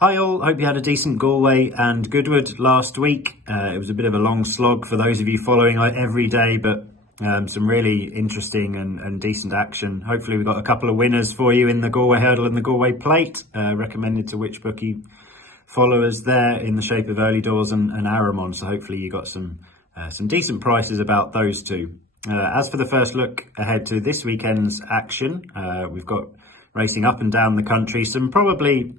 Hi all, hope you had a decent Galway and Goodwood last week. It was a bit of a long slog for those of you following every day, but some really interesting and decent action. Hopefully we've got a couple of winners for you in the Galway Hurdle and the Galway Plate, recommended to which bookie followers there in the shape of Early Doors and Aramon. So hopefully you got some decent prices about those two. As for the first look ahead to this weekend's action, we've got racing up and down the country, some probably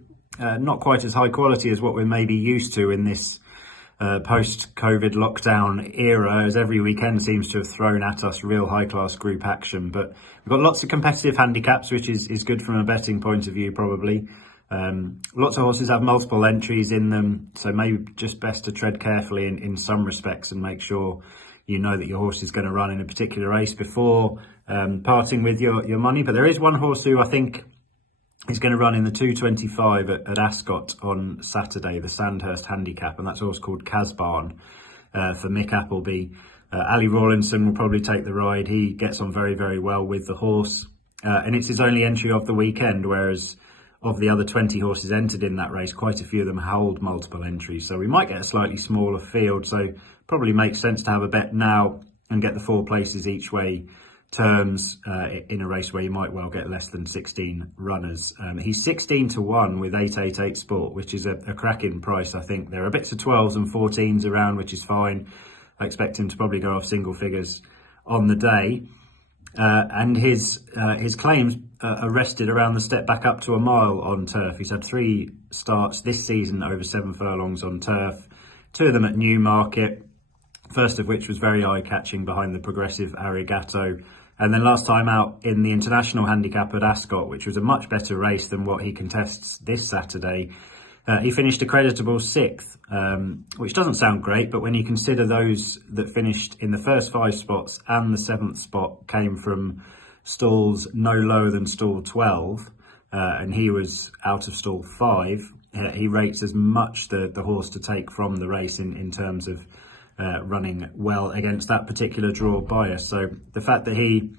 not quite as high quality as what we're maybe used to in this post-COVID lockdown era, as every weekend seems to have thrown at us real high-class group action. But we've got lots of competitive handicaps, which is good from a betting point of view, probably. Lots of horses have multiple entries in them, so maybe just best to tread carefully in some respects and make sure you know that your horse is going to run in a particular race before parting with your money. But there is one horse who I think he's going to run in the 225 at Ascot on Saturday, the Sandhurst Handicap, and that's a horse called Casbarn for Mick Appleby. Ali Rawlinson will probably take the ride. He gets on very, very well with the horse, and it's his only entry of the weekend, whereas of the other 20 horses entered in that race, quite a few of them hold multiple entries. So we might get a slightly smaller field, so probably makes sense to have a bet now and get the 4 places each way terms in a race where you might well get less than 16 runners. He's 16 to 1 with 888 Sport, which is a cracking price. I think there are bits of 12s and 14s around, which is fine. I expect him to probably go off single figures on the day. And his claims are rested around the step back up to a mile on turf. He's had 3 starts this season over 7 furlongs on turf, 2 of them at Newmarket, first of which was very eye-catching behind the progressive Arigato. And then last time out in the International Handicap at Ascot, which was a much better race than what he contests this Saturday, he finished a creditable 6th, which doesn't sound great, but when you consider those that finished in the first 5 spots and the 7th spot came from stalls no lower than stall 12, and he was out of stall 5, he rates as much the horse to take from the race in terms of running well against that particular draw bias. So the fact that he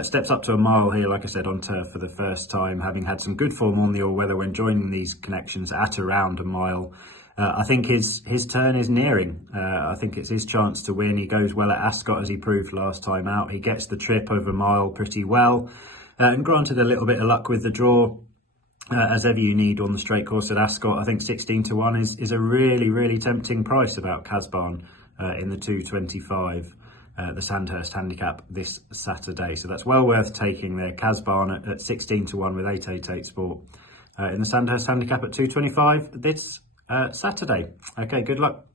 steps up to a mile here, like I said, on turf for the first time, having had some good form on the all-weather when joining these connections at around a mile, I think his turn is nearing. I think it's his chance to win. He goes well at Ascot, as he proved last time out. He gets the trip over a mile pretty well, and granted a little bit of luck with the draw, as ever you need on the straight course at Ascot. I think 16 to 1 is a really, really tempting price about Casbarn in the 225, the Sandhurst Handicap this Saturday. So that's well worth taking there. Casbarn at 16 to 1 with 888 Sport in the Sandhurst Handicap at 225 this Saturday. Okay, good luck.